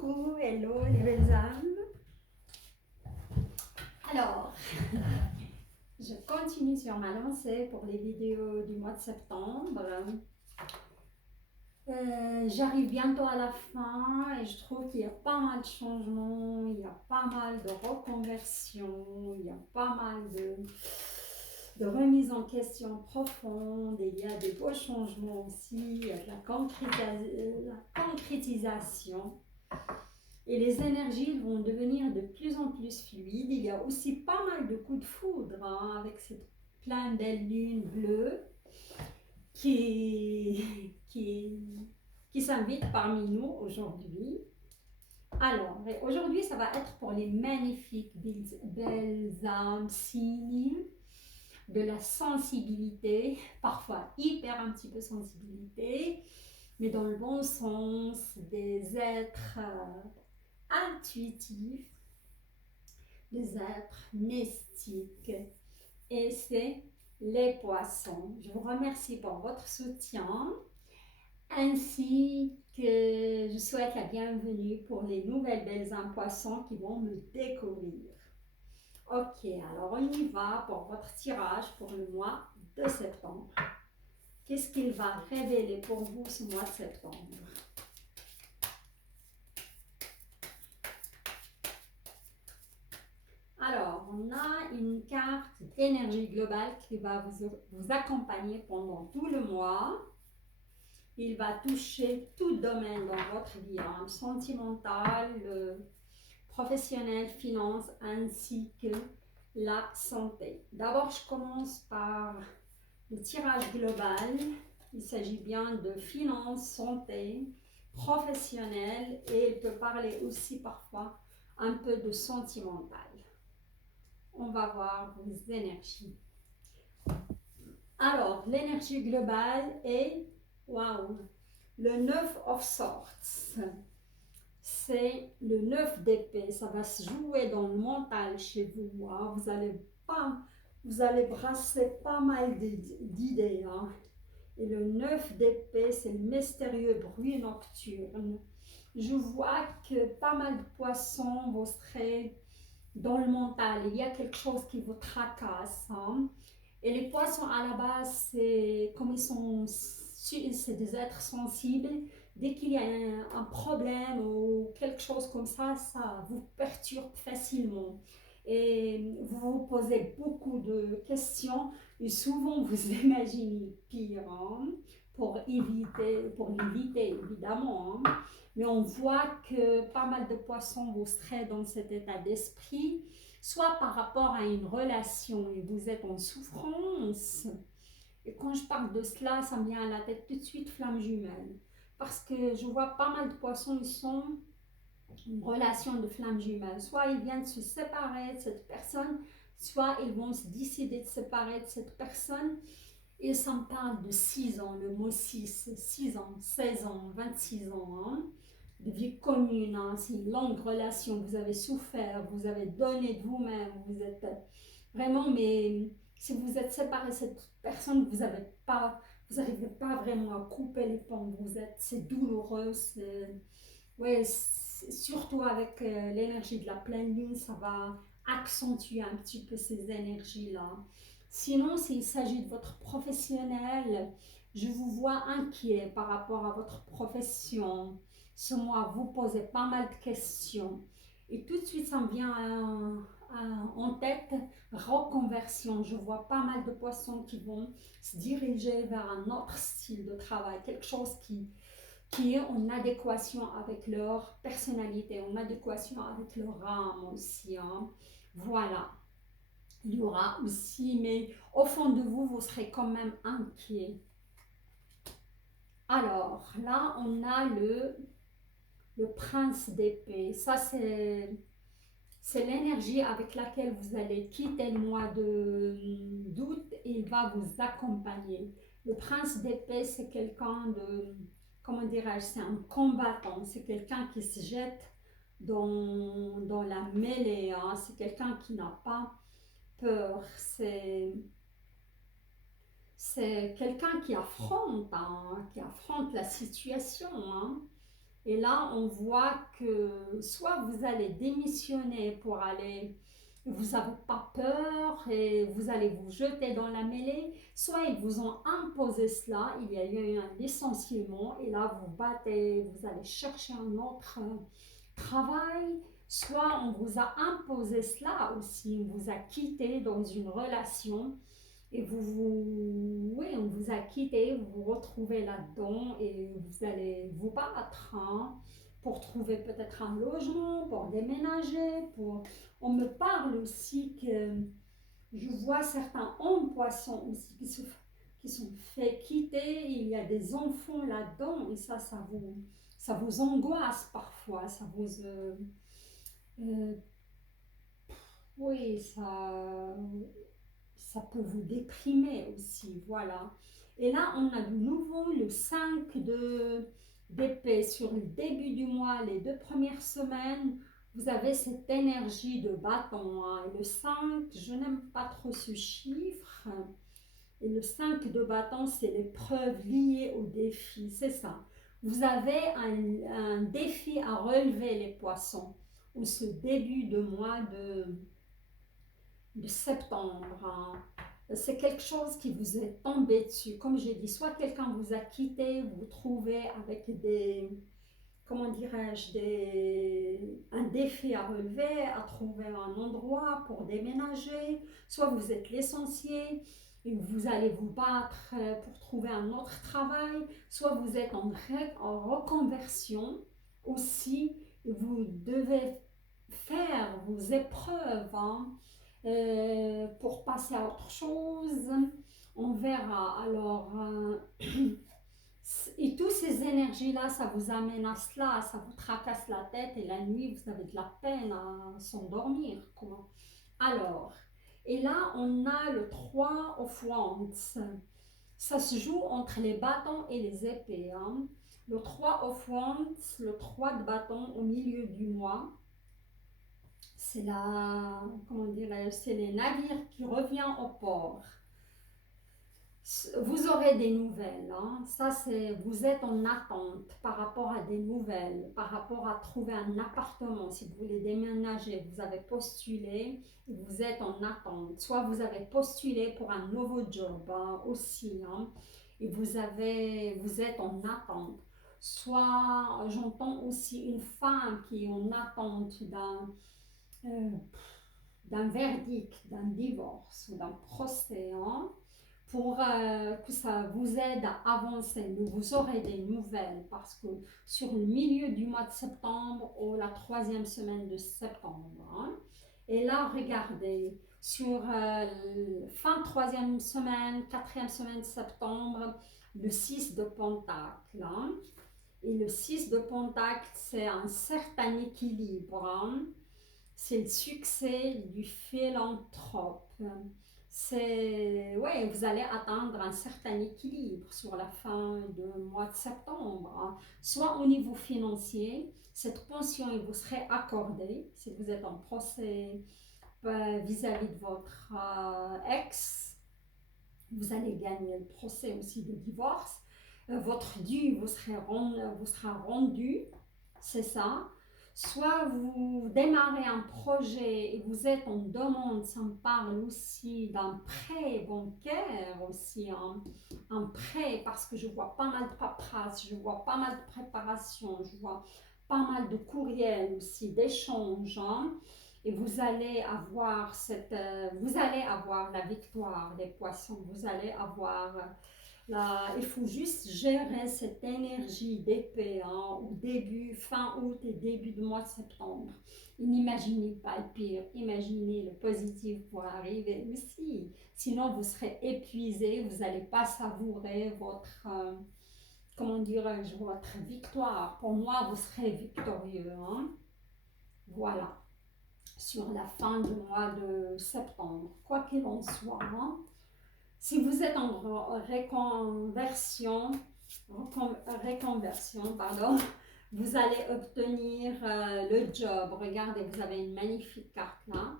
Coucou, hello les belles âmes. Alors, je continue sur ma lancée pour les vidéos du mois de septembre. J'arrive bientôt à la fin et je trouve qu'il y a pas mal de changements, il y a pas mal de reconversions, il y a pas mal de remises en question profondes, et il y a des beaux changements aussi, il y a de la concrétisation. Et les énergies vont devenir de plus en plus fluides. Il y a aussi pas mal de coups de foudre avec cette pleine belle lune bleue qui s'invite parmi nous aujourd'hui. Alors, aujourd'hui, ça va être pour les magnifiques belles âmes signes de la sensibilité, parfois hyper un petit peu sensibilité, mais dans le bon sens, des êtres intuitifs, des êtres mystiques. Et c'est les poissons. Je vous remercie pour votre soutien, ainsi que je souhaite la bienvenue pour les nouvelles belles âmes poissons qui vont me découvrir. Ok, alors on y va pour votre tirage pour le mois de septembre. Qu'est-ce qu'il va révéler pour vous ce mois de septembre? Alors, on a une carte d'énergie globale qui va vous accompagner pendant tout le mois. Il va toucher tout domaine dans votre vie, sentimental, professionnel, finance, ainsi que la santé. D'abord, je commence par le tirage global. Il s'agit bien de finance, santé, professionnel, et il peut parler aussi parfois un peu de sentimental. On va voir vos énergies. Alors, l'énergie globale est, waouh, le 9 of Swords. C'est le 9 d'épée. Ça va se jouer dans le mental chez vous. Hein. Vous allez brasser pas mal d'idées. Hein. Et le 9 d'épée, c'est le mystérieux bruit nocturne. Je vois que pas mal de poissons vont se dans le mental, il y a quelque chose qui vous tracasse. Hein. Et les poissons, à la base, c'est comme c'est des êtres sensibles. Dès qu'il y a un problème ou quelque chose comme ça vous perturbe facilement. Et vous vous posez beaucoup de questions et souvent vous imaginez pire pour l'éviter évidemment. Hein. Mais on voit que pas mal de poissons vous serez dans cet état d'esprit, soit par rapport à une relation et vous êtes en souffrance. Et quand je parle de cela, ça me vient à la tête tout de suite flamme jumelle. Parce que je vois pas mal de poissons, ils sont en relation de flamme jumelle. Soit ils viennent se séparer de cette personne, soit ils vont se décider de se séparer de cette personne. Et ça me parle de 6 ans, le mot 6 ans, 16 ans, 26 ans. Hein. De vie commune, hein. C'est une longue relation, vous avez souffert, vous avez donné de vous-même, vous êtes vraiment, mais si vous êtes séparé de cette personne, vous n'arrivez pas vraiment à couper les ponts, c'est douloureux, ouais, surtout avec l'énergie de la pleine lune, ça va accentuer un petit peu ces énergies-là. Sinon, s'il s'agit de votre professionnel, je vous vois inquiet par rapport à votre profession. Ce mois, vous posez pas mal de questions. Et tout de suite, ça me vient en tête, reconversion. Je vois pas mal de poissons qui vont se diriger vers un autre style de travail, quelque chose qui est en adéquation avec leur personnalité, en adéquation avec leur âme aussi. Hein. Voilà. Il y aura aussi, mais au fond de vous, vous serez quand même inquiet. Alors, là, on a le prince d'épée. Ça, c'est l'énergie avec laquelle vous allez quitter le mois d'août et il va vous accompagner. Le prince d'épée, c'est quelqu'un de, comment dirais-je, c'est un combattant, c'est quelqu'un qui se jette dans la mêlée, hein. C'est quelqu'un qui n'a pas peur, c'est quelqu'un qui affronte la situation. Hein. Et là, on voit que soit vous allez démissionner pour aller, vous n'avez pas peur et vous allez vous jeter dans la mêlée, soit ils vous ont imposé cela, il y a eu un licenciement et là vous battez, vous allez chercher un autre travail, soit on vous a imposé cela aussi, on vous a quitté dans une relation et oui, on vous a quitté, vous vous retrouvez là-dedans et vous allez vous battre pour trouver peut-être un logement, pour déménager, pour... On me parle aussi que je vois certains hommes poissons aussi qui sont fait quitter, il y a des enfants là-dedans et ça vous angoisse parfois, euh, oui, ça peut vous déprimer aussi, voilà. Et là, on a de nouveau le 5 d'épée sur le début du mois, les 2 premières semaines. Vous avez cette énergie de bâton. Et le 5, je n'aime pas trop ce chiffre. Et le 5 de bâton, c'est l'épreuve liée au défi, c'est ça. Vous avez un défi à relever, les poissons, ou ce début de mois de septembre. C'est quelque chose qui vous est tombé dessus. Comme j'ai dit, soit quelqu'un vous a quitté, vous vous trouvez avec comment dirais-je, un défi à relever, à trouver un endroit pour déménager, soit vous êtes licencié et vous allez vous battre pour trouver un autre travail, soit vous êtes en reconversion aussi, et vous devez faire vos épreuves pour passer à autre chose. On verra. Alors, et toutes ces énergies-là, ça vous amène à cela, ça vous tracasse la tête et la nuit, vous avez de la peine à s'endormir, quoi. Alors, et là, on a le 3 of Wands. Ça se joue entre les bâtons et les épées. Le 3 of Wands, le 3 de bâton au milieu du mois. C'est comment dirais-je, c'est les navires qui reviennent au port. Vous aurez des nouvelles. Ça, vous êtes en attente par rapport à des nouvelles, par rapport à trouver un appartement. Si vous voulez déménager, vous avez postulé, vous êtes en attente. Soit vous avez postulé pour un nouveau job aussi, et vous êtes en attente. Soit j'entends aussi une femme qui est en attente euh, d'un verdict, d'un divorce ou d'un procès, pour que ça vous aide à avancer. Mais vous aurez des nouvelles parce que sur le milieu du mois de septembre ou la 3e semaine de septembre, et là, regardez, sur fin 3e semaine, 4e semaine de septembre, le 6 de Pentacle. Et le 6 de Pentacle, c'est un certain équilibre. C'est le succès du philanthrope. Ouais, vous allez atteindre un certain équilibre sur la fin du mois de septembre. Soit au niveau financier, cette pension vous serait accordée si vous êtes en procès vis-à-vis de votre ex. Vous allez gagner le procès aussi de divorce. Votre dû vous sera rendu, c'est ça. Soit vous démarrez un projet et vous êtes en demande, ça me parle aussi d'un prêt bancaire aussi, un prêt parce que je vois pas mal de paperasse, je vois pas mal de préparation, je vois pas mal de courriels aussi, d'échanges, et vous allez avoir la victoire des poissons, vous allez avoir là, il faut juste gérer cette énergie d'épée au fin août et début du mois de septembre. Et n'imaginez pas le pire, imaginez le positif pour arriver aussi. Sinon, vous serez épuisé, vous n'allez pas savourer comment dirais-je, votre victoire. Pour moi, vous serez victorieux. Voilà, sur la fin du mois de septembre. Quoi qu'il en soit, si vous êtes en reconversion, pardon, vous allez obtenir le job. Regardez, vous avez une magnifique carte là,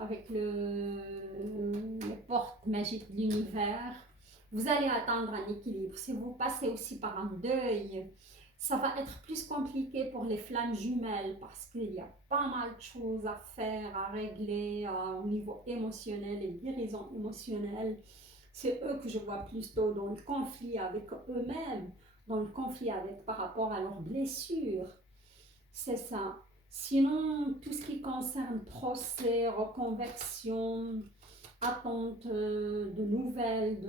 avec les portes magiques de l'univers. Vous allez atteindre un équilibre. Si vous passez aussi par un deuil, Ça va être plus compliqué pour les flammes jumelles parce qu'il y a pas mal de choses à faire, à régler au niveau émotionnel et guérison émotionnelle. C'est eux que je vois plutôt dans le conflit avec eux-mêmes, dans le conflit avec par rapport à leurs blessures. C'est ça. Sinon, tout ce qui concerne procès, reconversion, attente de nouvelles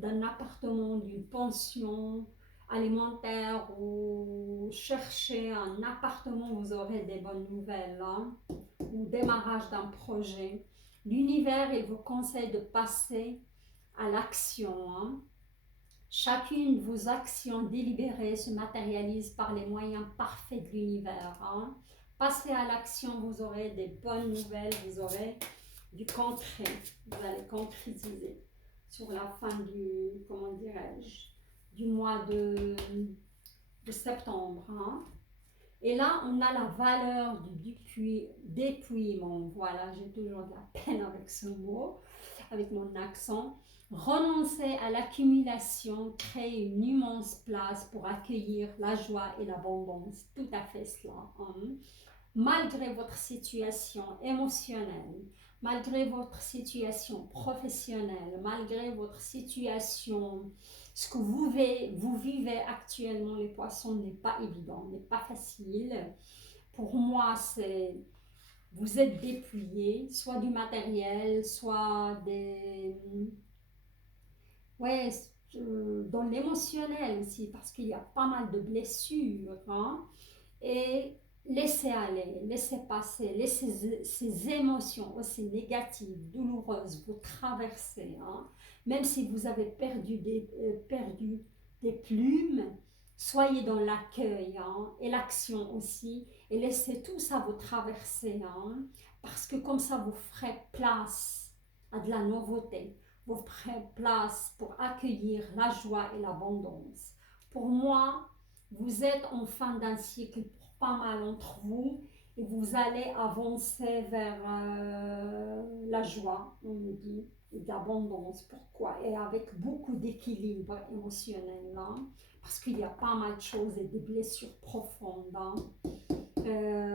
d'un appartement, d'une pension alimentaire ou chercher un appartement, vous aurez des bonnes nouvelles, hein, ou démarrage d'un projet. L'univers, il vous conseille de passer à l'action, hein. Chacune de vos actions délibérées se matérialise par les moyens parfaits de l'univers, hein. Passez à l'action, vous aurez des bonnes nouvelles, vous aurez du concret, vous allez concrétiser sur la fin du, comment dirais-je, du mois de septembre, hein. Et là, on a la valeur du dépouillement. Voilà, j'ai toujours de la peine avec ce mot, avec mon accent. Renoncer à l'accumulation crée une immense place pour accueillir la joie et l'abondance. Tout à fait cela, hein. Malgré votre situation émotionnelle, malgré votre situation professionnelle, malgré votre situation, ce que vous vivez actuellement, les poissons, n'est pas évident, n'est pas facile. Pour moi, c'est vous êtes dépouillé, soit du matériel, soit des... Ouais, dans l'émotionnel aussi, parce qu'il y a pas mal de blessures, hein. Et laissez aller, laissez passer, laissez ces émotions aussi négatives, douloureuses vous traverser, hein. Même si vous avez perdu des plumes, soyez dans l'accueil, hein, et l'action aussi, et laissez tout ça vous traverser, hein, parce que comme ça vous ferez place à de la nouveauté, vous ferez place pour accueillir la joie et l'abondance. Pour moi, vous êtes en fin d'un cycle pour pas mal d'entre vous et vous allez avancer vers la joie, on nous dit, et d'abondance. Pourquoi? Et avec beaucoup d'équilibre émotionnel, hein, parce qu'il y a pas mal de choses et des blessures profondes, hein,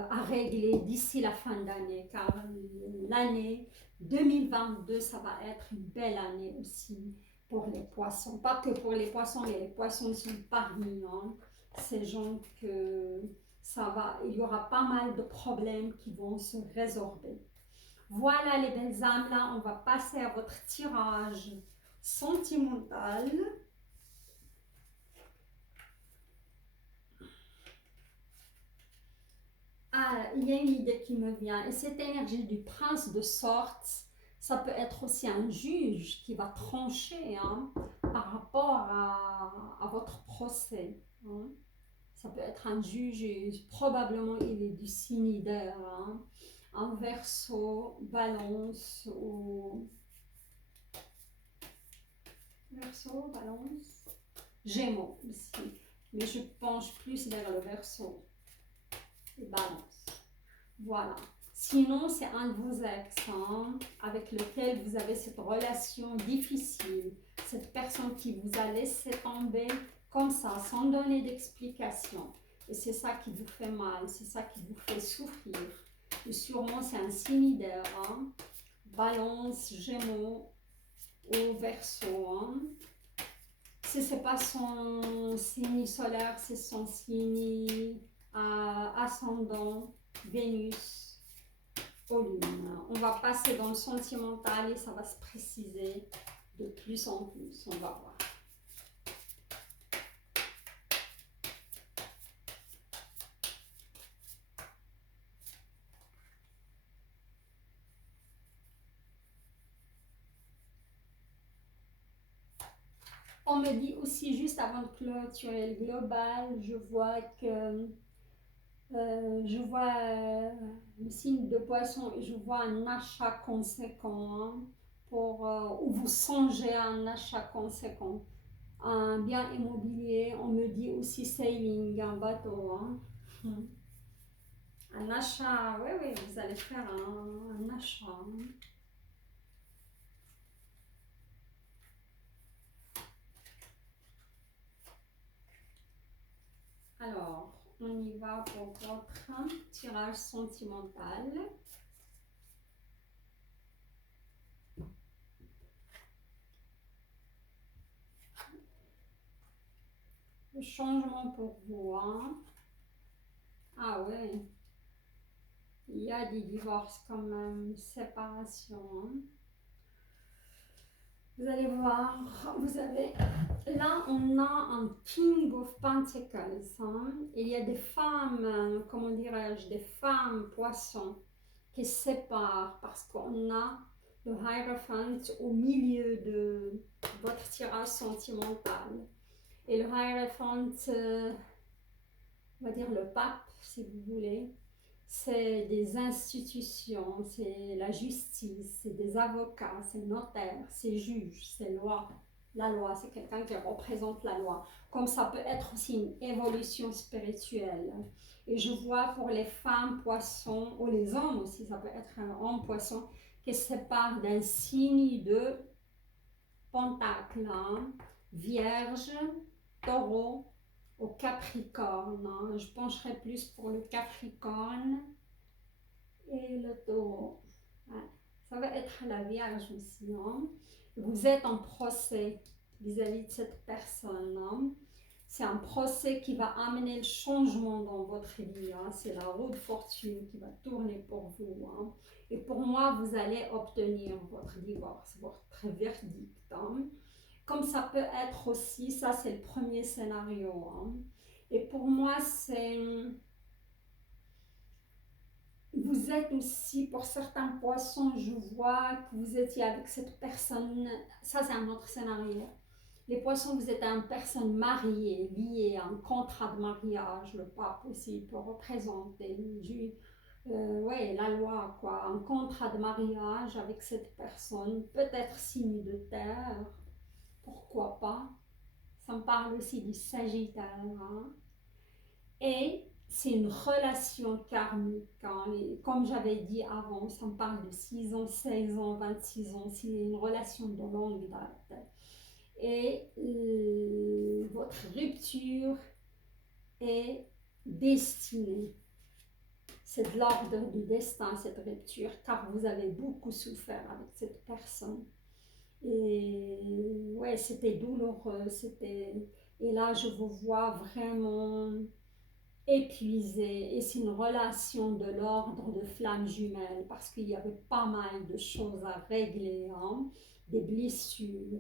à régler d'ici la fin d'année, car l'année 2022, ça va être une belle année aussi pour les poissons. Pas que pour les poissons, mais les poissons sont parmi, hein, ces gens que ça va, il y aura pas mal de problèmes qui vont se résorber. Voilà les belles âmes, là, on va passer à votre tirage sentimental. Ah, il y a une idée qui me vient, et cette énergie du prince de sortes, ça peut être aussi un juge qui va trancher, hein, par rapport à votre procès, hein. Ça peut être un juge, et probablement il est du signe d'air, hein, un verso, balance ou verso, balance, gémeaux aussi, mais je penche plus vers le verso et balance. Voilà. Sinon, c'est un de vos ex, hein, avec lequel vous avez cette relation difficile, cette personne qui vous a laissé tomber comme ça, sans donner d'explication. Et c'est ça qui vous fait mal, c'est ça qui vous fait souffrir. Et sûrement, c'est un signe d'air, hein, balance, gémeaux ou verseau, hein. Si ce n'est pas son signe solaire, c'est son signe ascendant, Vénus, aux lunes. On va passer dans le sentimental et ça va se préciser de plus en plus. On va voir. On me dit aussi, juste avant de clôturer le global, je vois que le signe de poisson et je vois un achat conséquent, hein, ou vous songez à un achat conséquent, un bien immobilier. On me dit aussi sailing, un bateau, hein. Un achat, oui, oui, vous allez faire un achat, hein. Alors, on y va pour votre tirage sentimental. Le changement pour vous, hein? Ah ouais, il y a des divorces quand même, séparation. Vous allez voir, vous avez... Là, on a un King of Pentacles. Hein? Il y a des femmes, comment dirais-je, des femmes poissons qui se séparent parce qu'on a le Hierophant au milieu de votre tirage sentimental. Et le Hierophant, on va dire le pape, si vous voulez, c'est des institutions, c'est la justice, c'est des avocats, c'est notaires, c'est juges, c'est loi. La loi, c'est quelqu'un qui représente la loi. Comme ça peut être aussi une évolution spirituelle. Et je vois pour les femmes poissons, ou les hommes aussi, ça peut être un homme poisson, qui se sépare d'un signe de pentacle, hein, vierge, taureau, au Capricorne. Hein. Je pencherai plus pour le Capricorne et le taureau. Ouais. Ça va être la Vierge aussi. Hein. Vous êtes en procès vis-à-vis de cette personne. Hein. C'est un procès qui va amener le changement dans votre vie. Hein. C'est la roue de fortune qui va tourner pour vous. Hein. Et pour moi, vous allez obtenir votre divorce, votre verdict. Hein. Comme ça peut être aussi, ça c'est le premier scénario. Hein. Et pour moi, c'est... Vous êtes aussi, pour certains poissons, je vois que vous étiez avec cette personne. Ça c'est un autre scénario. Les poissons, vous êtes une personne mariée, liée à un contrat de mariage. Le pape aussi peut représenter ouais, la loi, quoi. Un contrat de mariage avec cette personne, peut-être signe de terre. Pourquoi pas? Ça me parle aussi du Sagittaire. Hein? Et c'est une relation karmique. Hein? Comme j'avais dit avant, ça me parle de 6 ans, 16 ans, 26 ans. C'est une relation de longue date. Et votre rupture est destinée. C'est de l'ordre du destin, cette rupture, car vous avez beaucoup souffert avec cette personne. Et ouais, c'était douloureux, et là je vous vois vraiment épuisé, et c'est une relation de l'ordre de flamme jumelle parce qu'il y avait pas mal de choses à régler, hein, des blessures,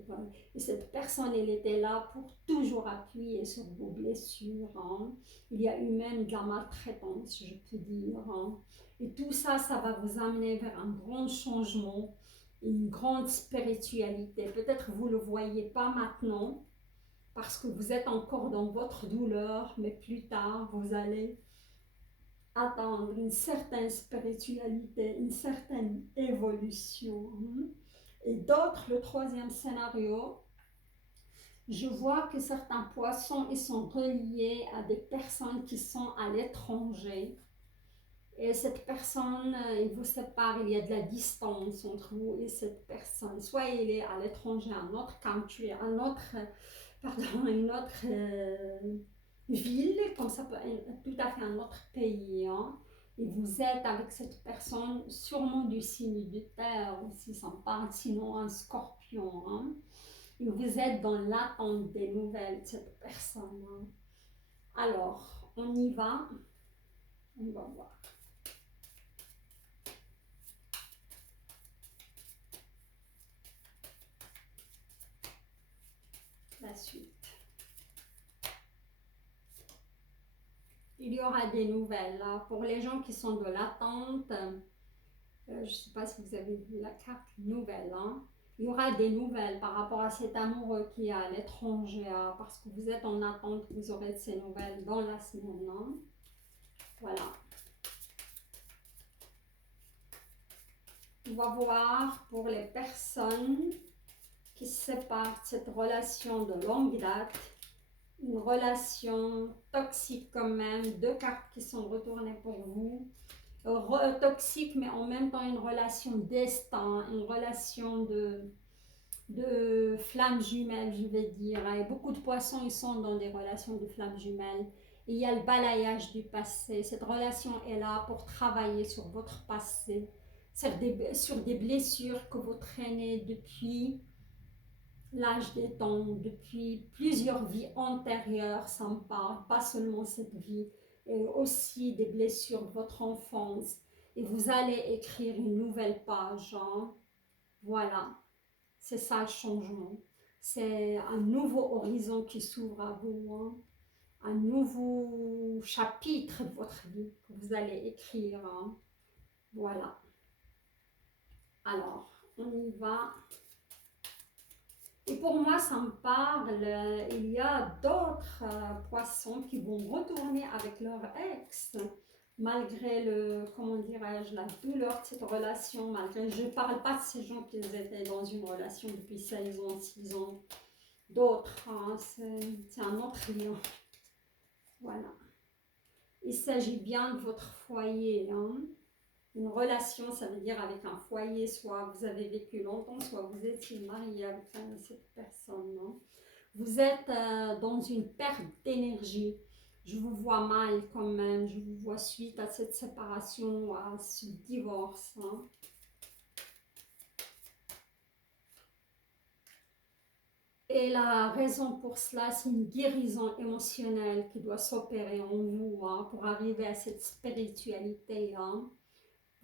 et cette personne elle était là pour toujours appuyer sur vos blessures, hein. Il y a eu même de la maltraitance, je peux dire, hein. Et tout ça, ça va vous amener vers un grand changement, une grande spiritualité. Peut-être vous ne le voyez pas maintenant parce que vous êtes encore dans votre douleur, mais plus tard, vous allez atteindre une certaine spiritualité, une certaine évolution. Et d'autres, le troisième scénario, je vois que certains poissons ils sont reliés à des personnes qui sont à l'étranger. Et cette personne, il vous sépare, il y a de la distance entre vous et cette personne. Soit il est à l'étranger, un autre country, une autre ville, comme ça peut être tout à fait un autre pays. Hein. Et vous êtes avec cette personne, sûrement du signe de terre aussi, ça me parle, sinon un scorpion. Hein. Et vous êtes dans l'attente des nouvelles de cette personne. Hein. Alors, on y va. On va voir. La suite. Il y aura des nouvelles. Là. Pour les gens qui sont de l'attente, je ne sais pas si vous avez vu la carte nouvelle. Hein. Il y aura des nouvelles par rapport à cet amoureux qui est à l'étranger, hein, parce que vous êtes en attente, vous aurez de ces nouvelles dans la semaine. Hein. Voilà. On va voir pour les personnes qui se séparent de cette relation de longue date, une relation toxique quand même, 2 cartes qui sont retournées pour vous, toxique mais en même temps une relation destin, une relation de flammes jumelles, je vais dire. Et beaucoup de poissons, ils sont dans des relations de flammes jumelles. Il y a le balayage du passé. Cette relation est là pour travailler sur votre passé, sur des blessures que vous traînez depuis l'âge des temps, depuis plusieurs vies antérieures, ça me parle, pas seulement cette vie, et aussi des blessures de votre enfance. Et vous allez écrire une nouvelle page, hein. Voilà, c'est ça le changement. C'est un nouveau horizon qui s'ouvre à vous, hein. Un nouveau chapitre de votre vie que vous allez écrire, hein. Voilà. Alors, on y va. Et pour moi, ça me parle, il y a d'autres poissons qui vont retourner avec leur ex, malgré comment dirais-je, la douleur de cette relation, malgré, je ne parle pas de ces gens qui étaient dans une relation depuis 16 ans, 6 ans, d'autres, hein, c'est un autre lien. Voilà. Il s'agit bien de votre foyer, hein. Une relation, ça veut dire avec un foyer, soit vous avez vécu longtemps, soit vous étiez marié avec cette personne, non? Vous êtes dans une perte d'énergie. Je vous vois mal quand même, je vous vois suite à cette séparation, à ce divorce, hein. Et la raison pour cela, c'est une guérison émotionnelle qui doit s'opérer en vous, hein, pour arriver à cette spiritualité, hein.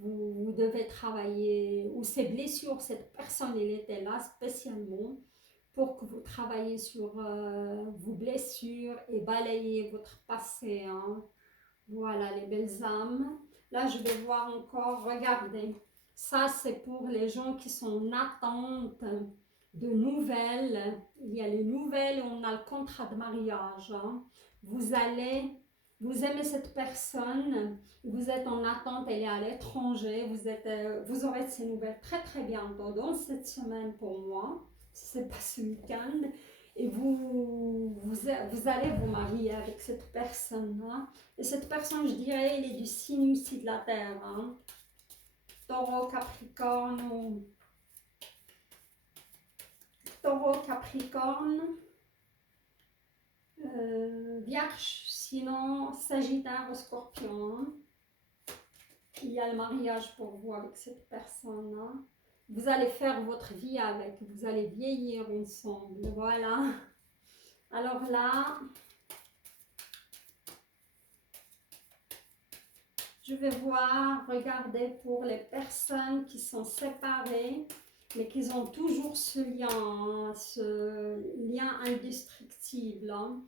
Vous devez travailler, ou ces blessures, cette personne, elle était là spécialement pour que vous travaillez sur vos blessures et balayez votre passé, hein. Voilà, les belles âmes. Là, je vais voir encore, regardez, ça c'est pour les gens qui sont en attente de nouvelles. Il y a les nouvelles, on a le contrat de mariage, hein. Vous allez, vous aimez cette personne, vous êtes en attente, elle est à l'étranger, vous aurez ces nouvelles très très bientôt, dans cette semaine pour moi, si ce n'est pas ce week-end, et vous allez vous marier avec cette personne-là. Et cette personne, je dirais, elle est du signe aussi de la Terre, hein. Taureau, Capricorne, Vierge, sinon Sagittaire ou Scorpion, hein. Il y a le mariage pour vous avec cette personne, hein. Vous allez faire votre vie avec, vous allez vieillir ensemble, voilà. Alors là, je vais voir, regarder pour les personnes qui sont séparées, mais qui ont toujours ce lien indestructible, hein.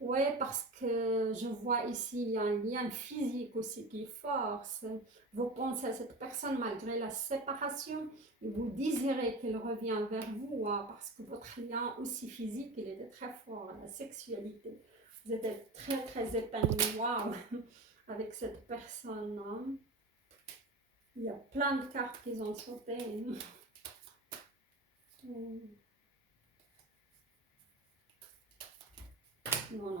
Oui, parce que je vois ici, il y a un lien physique aussi qui force. Vous pensez à cette personne malgré la séparation et vous désirez qu'elle revienne vers vous, hein, parce que votre lien aussi physique, il était très fort, la sexualité. Vous êtes très très épanoui, waouh, avec cette personne, hein. Il y a plein de cartes qui ont sauté. Non, non, non.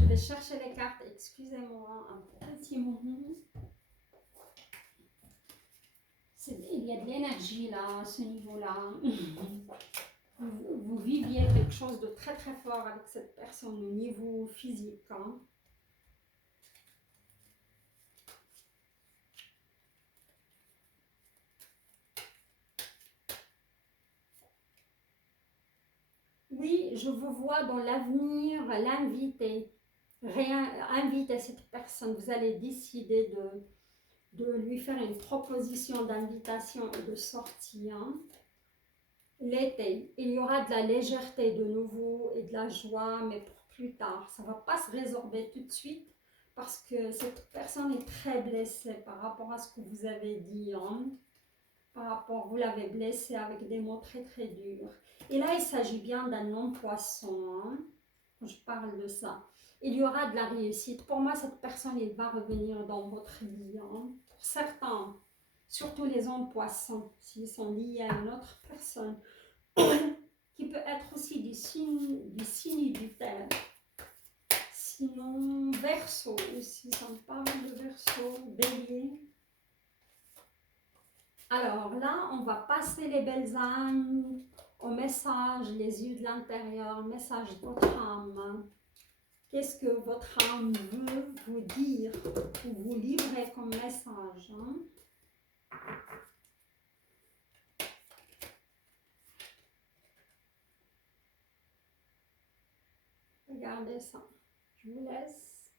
Je vais chercher les cartes, excusez-moi un petit moment. Il y a de l'énergie là, à ce niveau-là. Vous viviez quelque chose de très très fort avec cette personne au niveau physique, hein. Oui, je vous vois dans l'avenir l'inviter. Invitez cette personne. Vous allez décider de lui faire une proposition d'invitation et de sortie, hein. L'été, il y aura de la légèreté de nouveau et de la joie, mais pour plus tard. Ça ne va pas se résorber tout de suite parce que cette personne est très blessée par rapport à ce que vous avez dit, hein. Vous l'avez blessé avec des mots très très durs. Et là, il s'agit bien d'un homme-poisson, hein, quand je parle de ça. Il y aura de la réussite. Pour moi, cette personne, elle va revenir dans votre vie, hein. Pour certains, surtout les hommes poissons, s'ils sont liés à une autre personne, qui peut être aussi du signe du terre. Sinon, Verseau aussi, ça me parle de Verseau, Bélier. Alors là, on va passer les belles âmes au message, les yeux de l'intérieur, message de votre âme. Qu'est-ce que votre âme veut vous dire ou vous livrer comme message, hein? Regardez ça. Je vous laisse.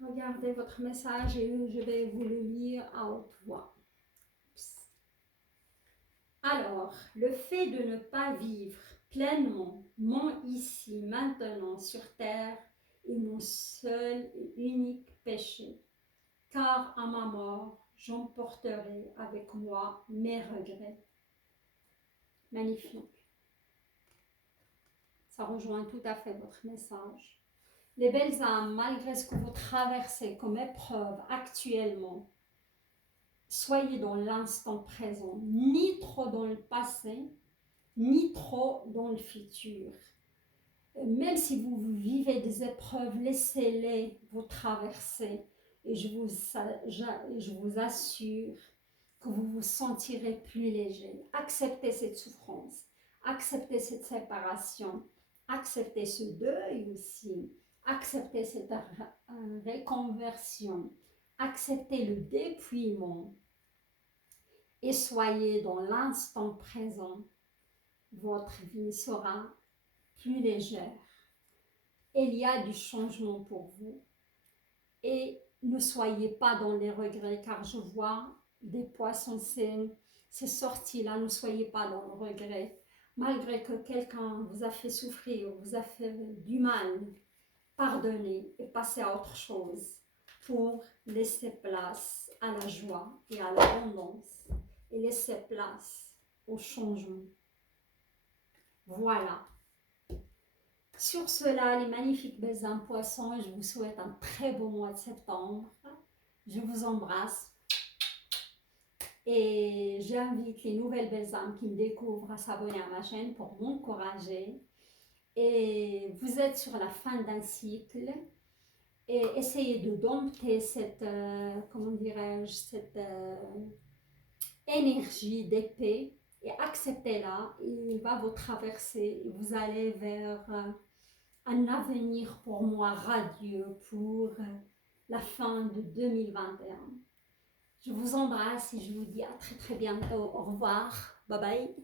Regardez votre message et je vais vous le lire à haute voix. Alors, le fait de ne pas vivre pleinement mon ici, maintenant, sur terre est mon seul et unique péché, car à ma mort, j'emporterai avec moi mes regrets. Magnifique. Ça rejoint tout à fait votre message. Les belles âmes, malgré ce que vous traversez comme épreuve actuellement, soyez dans l'instant présent, ni trop dans le passé, ni trop dans le futur. Même si vous vivez des épreuves, laissez-les vous traverser et je vous assure que vous vous sentirez plus léger. Acceptez cette souffrance, acceptez cette séparation, acceptez ce deuil aussi, acceptez cette reconversion, acceptez le dépouillement et soyez dans l'instant présent. Votre vie sera plus légère. Il y a du changement pour vous. Et ne soyez pas dans les regrets, car je vois des poissons, c'est sorti là, ne soyez pas dans le regret. Malgré que quelqu'un vous a fait souffrir, vous a fait du mal, pardonnez et passez à autre chose pour laisser place à la joie et à l'abondance et laisser place au changement. Voilà. Sur cela, les magnifiques belles âmes poissons, je vous souhaite un très beau mois de septembre. Je vous embrasse et j'invite les nouvelles belles âmes qui me découvrent à s'abonner à ma chaîne pour m'encourager. Et vous êtes sur la fin d'un cycle et essayez de dompter cette, comment dirais-je, cette énergie d'épée et acceptez-la. Il va vous traverser et vous allez vers un avenir pour moi radieux pour la fin de 2021. Je vous embrasse et je vous dis à très très bientôt. Au revoir. Bye bye.